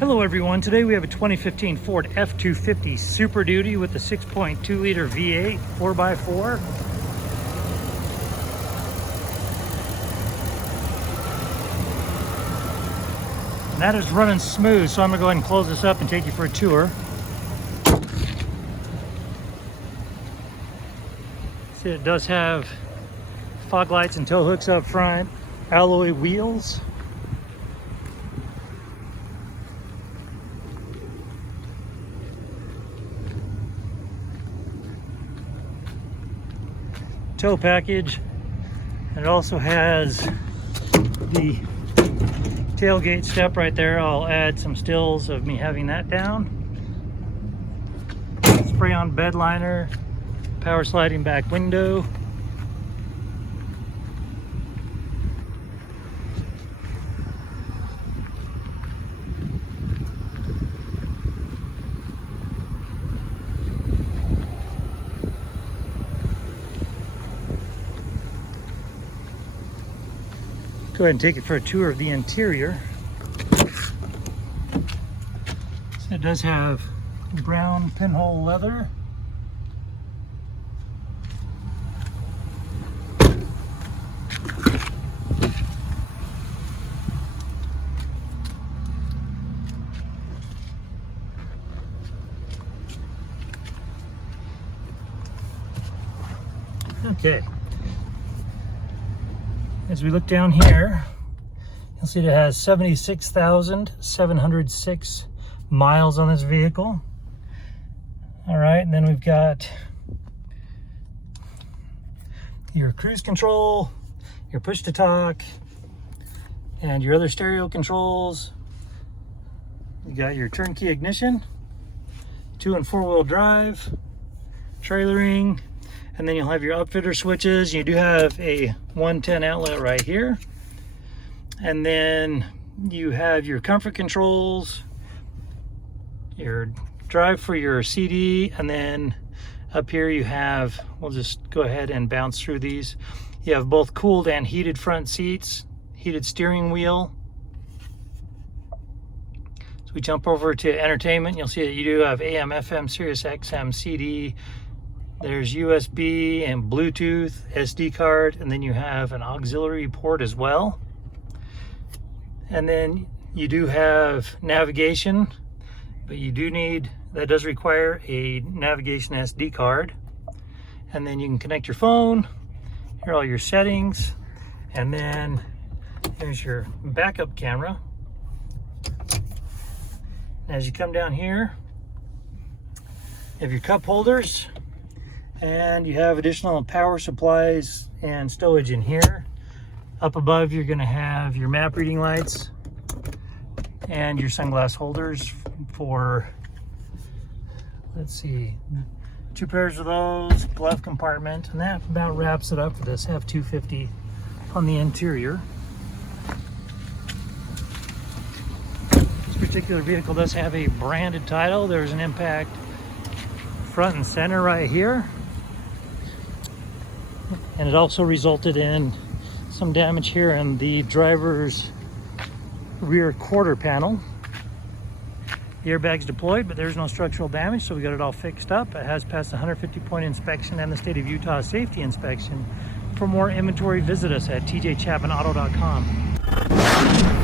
Hello everyone, today we have a 2015 Ford F-250 Super Duty with a 6.2 liter V8 4x4. And that is running smooth, so I'm going to go ahead and close this up and take you for a tour. See, it does have fog lights and tow hooks up front, alloy wheels. Tow package, and it also has the tailgate step right there. I'll add some stills of me having that down. Spray on bed liner, power sliding back window. Go ahead and take it for a tour of the interior. So it does have brown pinhole leather. Okay. As we look down here, you'll see it has 76,706 miles on this vehicle. All right, and then we've got your cruise control, your push to talk, and your other stereo controls. You got your turnkey ignition, 2- and 4-wheel drive, trailering, and then you'll have your upfitter switches. You do have a 110 outlet right here. And then you have your comfort controls, your drive for your CD, and then up here you have, we'll just go ahead and bounce through these. You have both cooled and heated front seats, heated steering wheel. So we jump over to entertainment. You'll see that you do have AM, FM, Sirius XM, CD. There's USB and Bluetooth, SD card, and then you have an auxiliary port as well. And then you do have navigation, but that does require a navigation SD card. And then you can connect your phone, here are all your settings, and then here's your backup camera. As you come down here, you have your cup holders, and you have additional power supplies and stowage in here. Up above, you're gonna have your map reading lights and your sunglass holders for, let's see, 2 pairs of those, glove compartment, and that about wraps it up for this F-250 on the interior. This particular vehicle does have a branded title. There's an impact front and center right here. And it also resulted in some damage here in the driver's rear quarter panel. The airbag's deployed, but there's no structural damage, so we got it all fixed up. It has passed the 150-point inspection and the state of Utah safety inspection. For more inventory, visit us at tjchapmanauto.com.